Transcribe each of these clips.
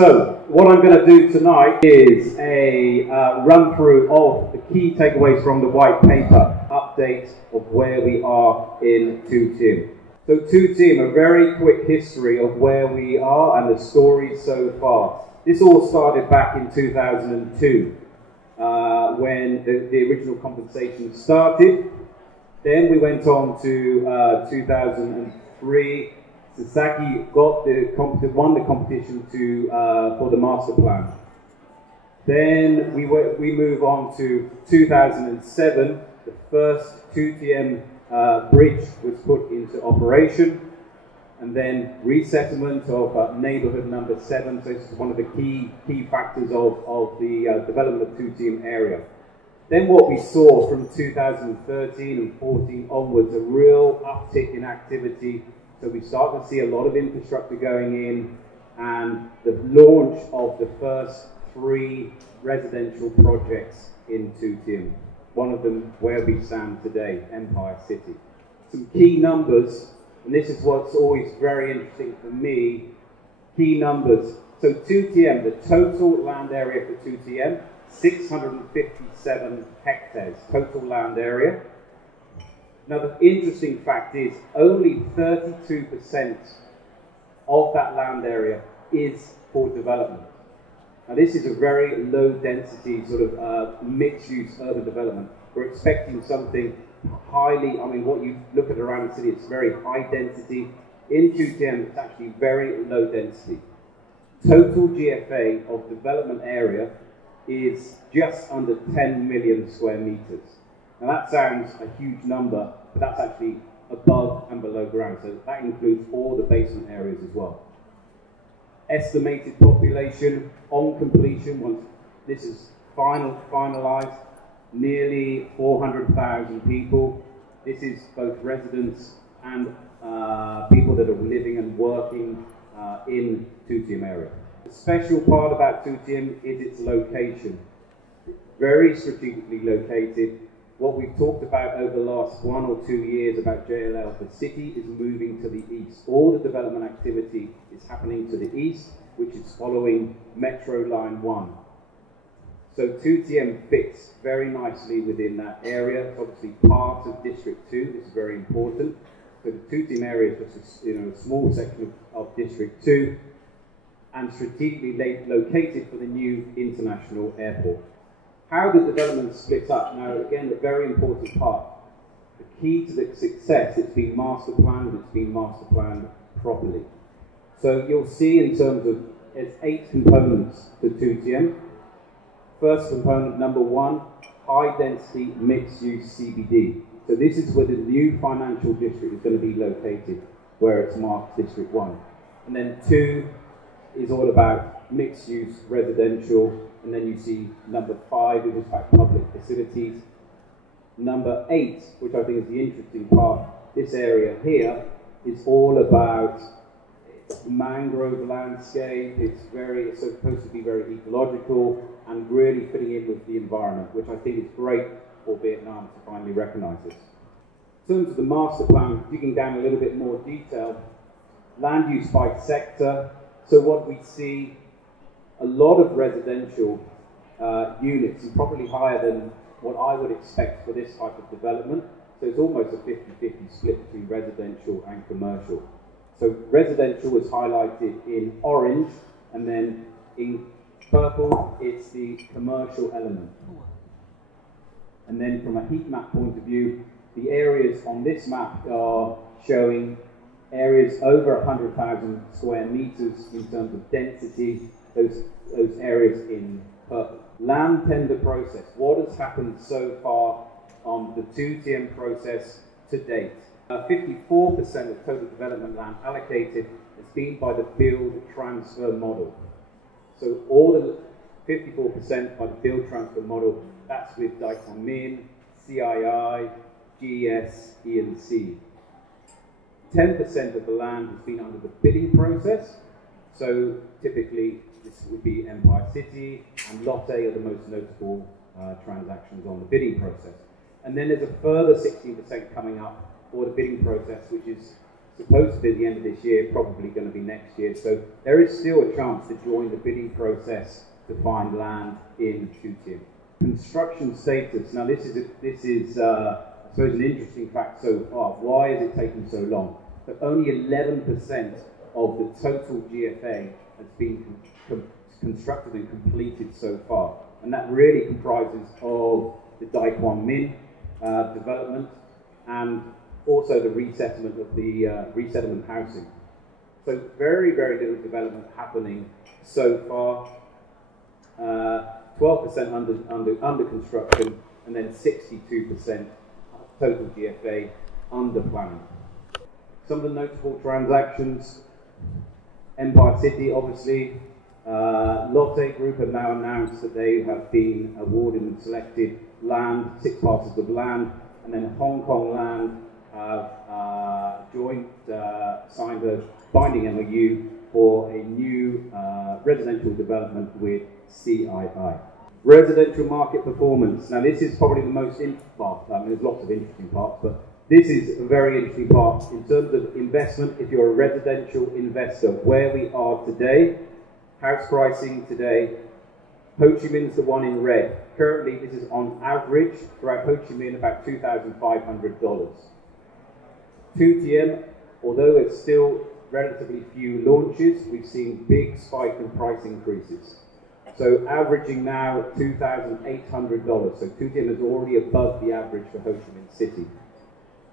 So, what I'm going to do tonight is a run through of the key takeaways from the white paper, update of where we are in Thiem. So Thiem, a very quick history of where we are and the story so far. This all started back in 2002 when the original compensation started. Then we went on to 2003. Sasaki won the competition for the master plan. Then we move on to 2007. The first Thiem bridge was put into operation, and then resettlement of neighbourhood number 7. So this is one of the key factors of the development of Thiem area. Then what we saw from 2013 and 14 onwards, a real uptick in activity. So we start to see a lot of infrastructure going in, and the launch of the first 3 residential projects in Thiem. One of them where we stand today, Empire City. Some key numbers, and this is what's always very interesting for me, key numbers. So Thiem, the total land area for Thiem, 657 hectares, total land area. Now the interesting fact is only 32% of that land area is for development. Now this is a very low density sort of mixed use urban development. We're expecting something highly, what you look at around the city, it's very high density. In Thiem, it's actually very low density. Total GFA of development area is just under 10 million square meters. Now that sounds a huge number, but that's actually above and below ground. So that includes all the basement areas as well. Estimated population on completion, once this is finalized, nearly 400,000 people. This is both residents and people that are living and working in Thiem area. The special part about Thiem is its location. Very strategically located. What we've talked about over the last 1 or 2 years about JLL, the city is moving to the east. All the development activity is happening to the east, which is following Metro Line 1. So Thiem fits very nicely within that area. It's obviously part of District 2. This is very important. So the Thiem area is just a small section of District 2 and strategically located for the new international airport. How the development splits up. Now, again, the very important part. The key to the success, it's been master planned, it's been master planned properly. So you'll see in terms of, it's 8 components to Thiem. First component, number 1, high density mixed use CBD. So this is where the new financial district is going to be located, where it's marked District 1. And then 2 is all about mixed use residential. And then you see number 5, which is about public facilities. Number 8, which I think is the interesting part, this area here is all about mangrove landscape. It's supposed to be very ecological and really fitting in with the environment, which I think is great for Vietnam to finally recognise this. In terms of the master plan, digging down a little bit more detail, land use by sector. So what we see, a lot of residential units, and probably higher than what I would expect for this type of development. So it's almost a 50-50 split between residential and commercial. So residential is highlighted in orange, and then in purple, it's the commercial element. And then from a heat map point of view, the areas on this map are showing areas over 100,000 square meters in terms of density. Those areas in purple. Land tender process. What has happened so far on the Thiem process to date? 54% of total development land allocated has been by the build transfer model. So all the 54% by the build transfer model, that's with Daikon Min, CII, GES, E&C. 10% of the land has been under the bidding process. So typically, this would be Empire City and Lotte are the most notable transactions on the bidding process. And then there's a further 16% coming up for the bidding process, which is supposed to be at the end of this year, probably going to be next year. So there is still a chance to join the bidding process to find land in Thiem. Construction status. Now this is I suppose an interesting fact so far. Why is it taking so long? So only 11% of the total GFA has been constructed and completed so far, and that really comprises of the Dai Quan Min development and also the resettlement of the resettlement housing. So very, very little development happening so far. 12% under construction, and then 62% total GFA under planning. Some of the notable transactions: Empire City, obviously. Lotte Group have now announced that they have been awarded and selected land, 6 parcels of land, and then Hong Kong Land have signed a binding MOU for a new residential development with CII. Residential market performance. Now this is probably the most interesting part. There's lots of interesting parts, but this is a very interesting part in terms of investment. If you're a residential investor, where we are today, house pricing today, Ho Chi Minh's the one in red. Currently, this is on average throughout Ho Chi Minh about $2,500. Thiem, although it's still relatively few launches, we've seen big spike in price increases. So averaging now $2,800. So Thiem is already above the average for Ho Chi Minh City.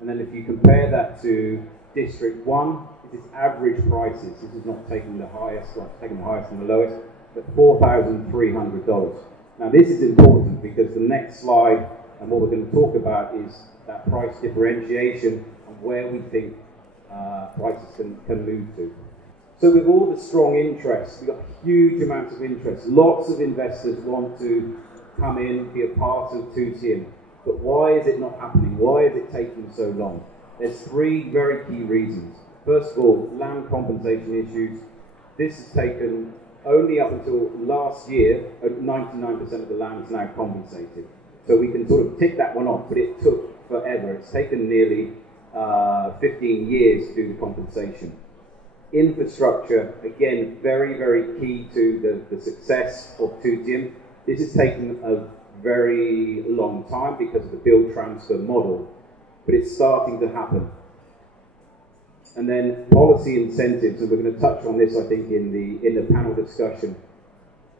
And then if you compare that to District 1, it is average prices. This is not taking the highest, well, taking the highest and the lowest, but $4,300. Now this is important because the next slide and what we're going to talk about is that price differentiation and where we think prices can move to. So with all the strong interest, we've got huge amounts of interest. Lots of investors want to come in, be a part of Thiem. But why is it not happening? Why is it taking so long? There's 3 very key reasons. First of all, land compensation issues. This has taken only up until last year, 99% of the land is now compensated. So we can sort of tick that one off, but it took forever. It's taken nearly 15 years to do the compensation. Infrastructure, again, very, very key to the success of Thiem. This has taken a very long time because of the build transfer model, but it's starting to happen. And then policy incentives, and we're going to touch on this, I think, in the panel discussion.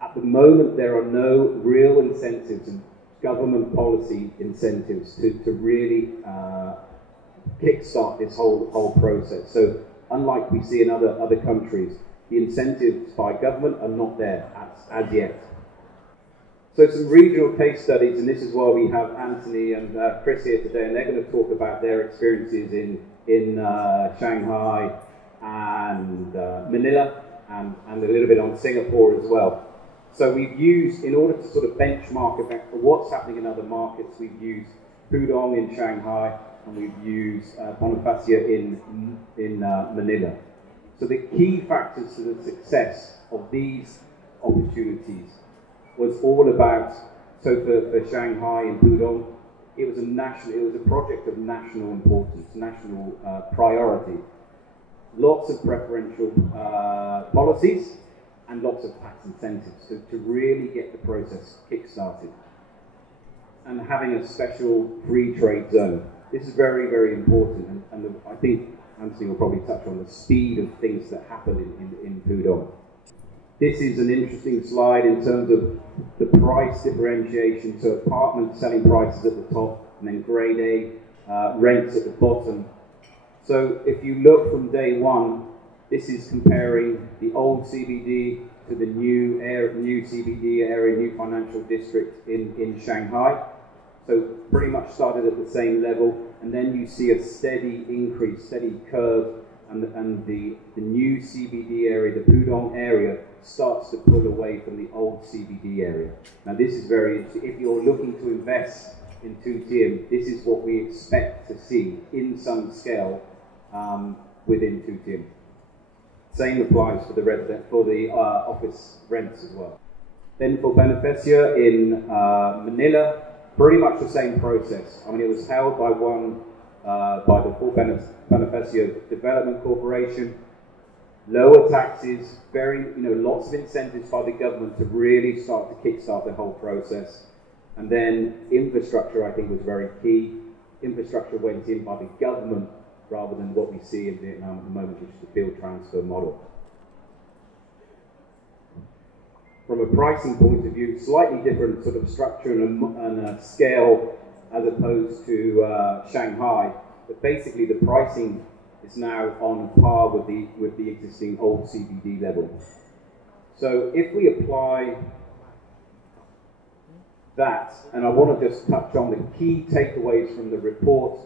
At the moment, there are no real incentives and government policy incentives to really kickstart this whole process. So unlike we see in other countries, the incentives by government are not there as yet. So some regional case studies, and this is why we have Anthony and Chris here today, and they're going to talk about their experiences in Shanghai and Manila, and a little bit on Singapore as well. So we've used, in order to sort of benchmark for what's happening in other markets, we've used Pudong in Shanghai, and we've used Bonifacio in Manila. So the key factors to the success of these opportunities was all about, so for Shanghai and Pudong, it was a project of national importance, national priority. Lots of preferential policies and lots of tax incentives to really get the process kick-started. And having a special free trade zone. This is very, very important, and I think Anthony will probably touch on the speed of things that happen in Pudong. This is an interesting slide in terms of the price differentiation. So apartment selling prices at the top, and then grade A rents at the bottom. So if you look from day one, this is comparing the old CBD to the new CBD area, new financial district in Shanghai. So pretty much started at the same level, and then you see a steady increase, steady curve, and the new CBD area, the Pudong area, starts to pull away from the old CBD area. Now this is very interesting. If you're looking to invest in Thiem, this is what we expect to see in some scale within Thiem. Same applies for the office rents as well. Then for Beneficia in Manila, pretty much the same process. I mean, it was held by one by the full beneficio development corporation. Lower taxes, lots of incentives by the government to really start to kickstart the whole process. And then infrastructure, I think, was very key. Infrastructure went in by the government rather than what we see in Vietnam at the moment, which is the build transfer model. From a pricing point of view, slightly different sort of structure and scale as opposed to Shanghai, but basically the pricing is now on par with the existing old CBD level. So if we apply that, and I want to just touch on the key takeaways from the report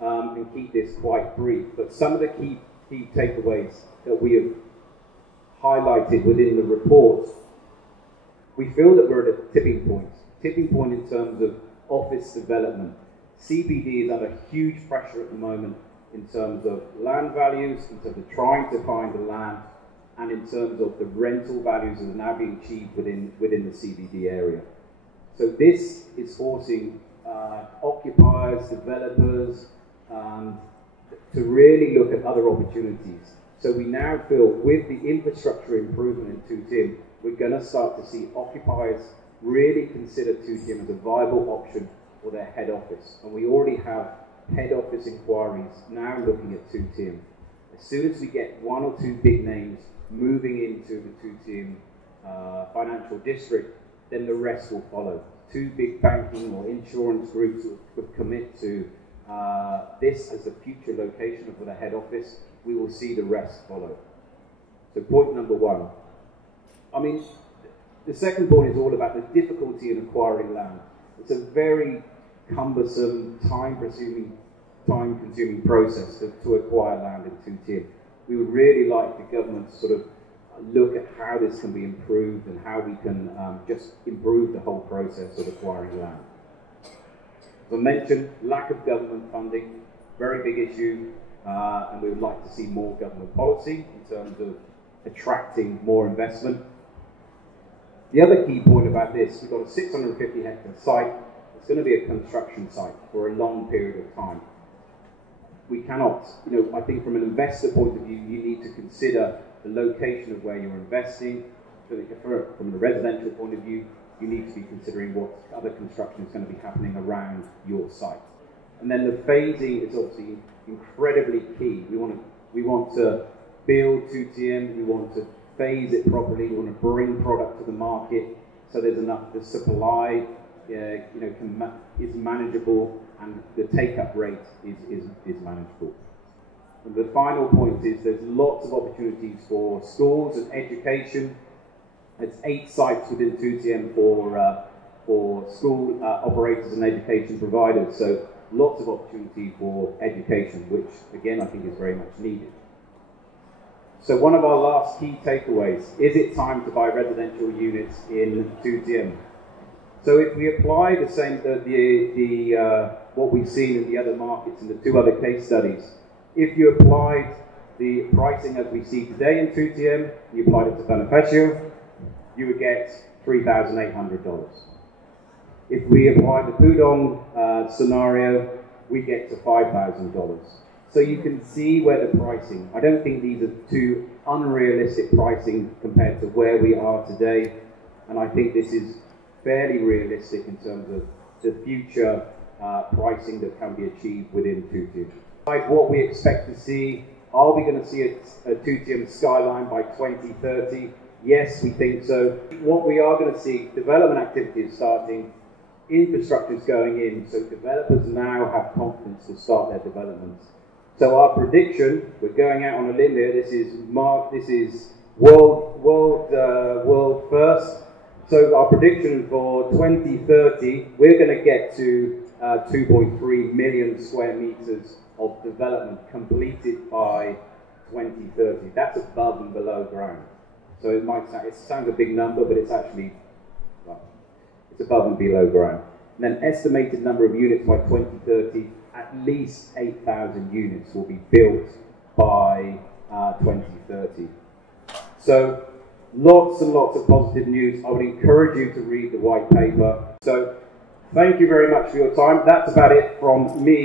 and keep this quite brief, but some of the key takeaways that we have highlighted within the report, we feel that we're at a tipping point in terms of office development. CBD is under huge pressure at the moment in terms of land values, in terms of trying to find the land, and in terms of the rental values that are now being achieved within the CBD area. So this is forcing occupiers, developers, to really look at other opportunities. So we now feel with the infrastructure improvement in Thiem, we're going to start to see occupiers really consider Thiem as a viable option for their head office. And we already have head office inquiries now looking at Thiem. As soon as we get one or two big names moving into the Thiem financial district, then the rest will follow. Two big banking or insurance groups would commit to this as the future location for the head office. We will see the rest follow. So point number one. I mean, the second point is all about the difficulty in acquiring land. It's a very cumbersome, time-consuming process to acquire land in Thiem. We would really like the government to sort of look at how this can be improved and how we can just improve the whole process of acquiring land. As I mentioned, lack of government funding, very big issue, and we would like to see more government policy in terms of attracting more investment. The other key point about this, we've got a 650 hectare site. It's going to be a construction site for a long period of time. We cannot, I think from an investor point of view, you need to consider the location of where you're investing. From a residential point of view, you need to be considering what other construction is going to be happening around your site. And then the phasing is obviously incredibly key. We want to build Thiem, we want to phase it properly, we want to bring product to the market so there's enough, the supply is manageable and the take-up rate is manageable. And the final point is there's lots of opportunities for schools and education. It's 8 sites within Thiem for school operators and education providers, so lots of opportunity for education, which again I think is very much needed. So one of our last key takeaways, is it time to buy residential units in Thiem? So if we apply the same, what we've seen in the other markets in the 2 other case studies, if you applied the pricing as we see today in Thiem, you applied it to beneficio, you would get $3,800. If we apply the Pudong scenario, we get to $5,000. So you can see where the pricing, I don't think these are too unrealistic pricing compared to where we are today, and I think this is fairly realistic in terms of the future pricing that can be achieved within Thiem. Like what we expect to see, are we going to see a Thiem skyline by 2030? Yes, we think so. What we are going to see, development activity is starting, infrastructure is going in, so developers now have confidence to start their developments. So our prediction, we're going out on a limb here, this is world first. So our prediction for 2030, we're going to get to 2.3 million square meters of development completed by 2030. That's above and below ground. So it sounds a big number, but it's actually, it's above and below ground. And then estimated number of units by 2030, at least 8,000 units will be built by 2030. So lots and lots of positive news. I would encourage you to read the white paper. So thank you very much for your time. That's about it from me.